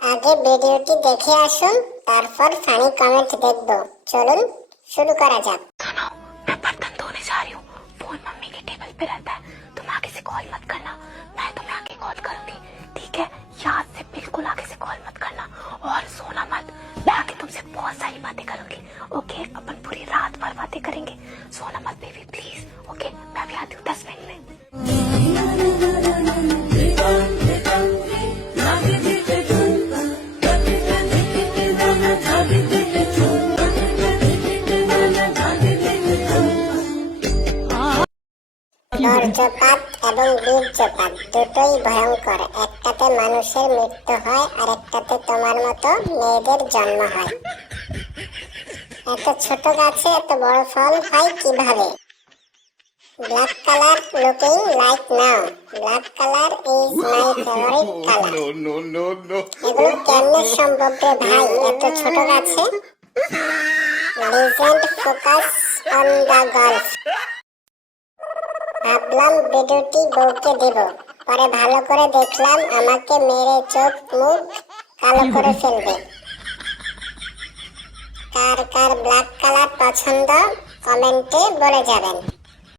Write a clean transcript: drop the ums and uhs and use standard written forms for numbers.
আগে ভিডিওটি দেখে আসুন, তারপর ফানি কমেন্ট দেখব। চলুন শুরু করা যাক। सुनो, मैं बर्तन धोने जा रही हूँ। फोन मम्मी के टेबल पे रहता है। तुम आगे से कॉल मत करना, मैं तुम्हें आगे कॉल करूंगी, ठीक है? याद से बिल्कुल आगे से कॉल मत करना और सोना मत। मैं आगे तुमसे बहुत सारी बातें करूंगी, ओके? अपन पूरी रात भर बातें करेंगे। सोना मत बेबी प्लीज, ओके? मैं भी आती हूँ 10 मिनट में। বর্জ্যপাত এবং বীর্যপাত দুটোই ভয়ঙ্কর। একটাতে মানুষের মৃত্যু হয়, আর একটাতে তোমার মতো মেয়েদের জন্ম হয়। এত ছোট গাছে এত বড় ফল হয় কিভাবে? Black colour looking like now. Black colour is my favourite colour. এগুলো কেমনে সম্ভব রে ভাই এত ছোট গাছে? Legend focus on the golf. ভাবলাম ভিডিওটি বউকে দেব, পরে ভালো করে দেখলাম আমাকে মেরে চোখ মুখ কালো করে ফেলবে। কার কার ব্ল্যাক কালার পছন্দ কমেন্টে বলে যাবেন।